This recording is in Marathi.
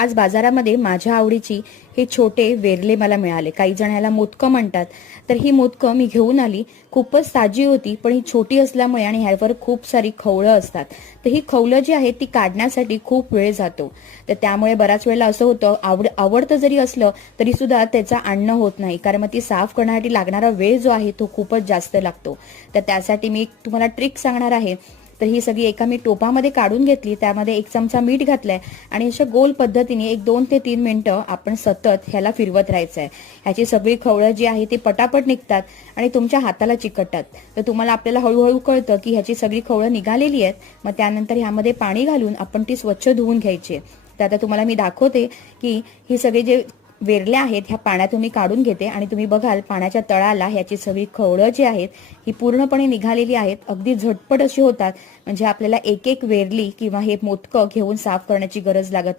आज बाजारामध्ये माझ्या आवडीची हे छोटे वेरले मला मिळाले. काही जण याला मोदकं म्हणतात. तर ही मोदकं मी घेऊन आली. खूपच ताजी होती पण ही छोटी असल्यामुळे आणि ह्यावर खूप सारी खवळं असतात. तर ही खवलं जी आहेत ती काढण्यासाठी खूप वेळ जातो. तर त्यामुळे बऱ्याच वेळेला असं होतं आवड आवडतं जरी असलं तरी सुद्धा त्याचं आणणं होत नाही. कारण मग ती साफ करण्यासाठी लागणारा वेळ जो आहे तो खूपच जास्त लागतो. तर त्यासाठी मी तुम्हाला ट्रिक सांगणार आहे. तर ही सगळी एका मी टोपामध्ये काढून घेतली त्यामध्ये एक चमचा मीठ घातलाय आणि अशा गोल पद्धतीने एक दोन ते तीन मिनिटं आपण सतत ह्याला फिरवत राहायचं आहे ह्याची सगळी खवळं जी आहे ती पटापट निघतात आणि तुमच्या हाताला चिकटतात. तर तुम्हाला आपल्याला हळूहळू कळतं की ह्याची सगळी खवळं निघालेली आहेत. मग त्यानंतर ह्यामध्ये पाणी घालून आपण ती स्वच्छ धुवून घ्यायची आहे. तर आता तुम्हाला मी दाखवते की ही सगळे जे वेरल्या आहेत ह्या पाण्यातून मी काढून घेते आणि तुम्ही बघाल पाण्याच्या तळाला ह्याची सगळी खवळं जी आहेत ही पूर्णपणे निघालेली आहेत. अगदी झटपट अशी होतात. म्हणजे आपल्याला एक एक वेरली किंवा हे मोदकं घेऊन साफ करण्याची गरज लागत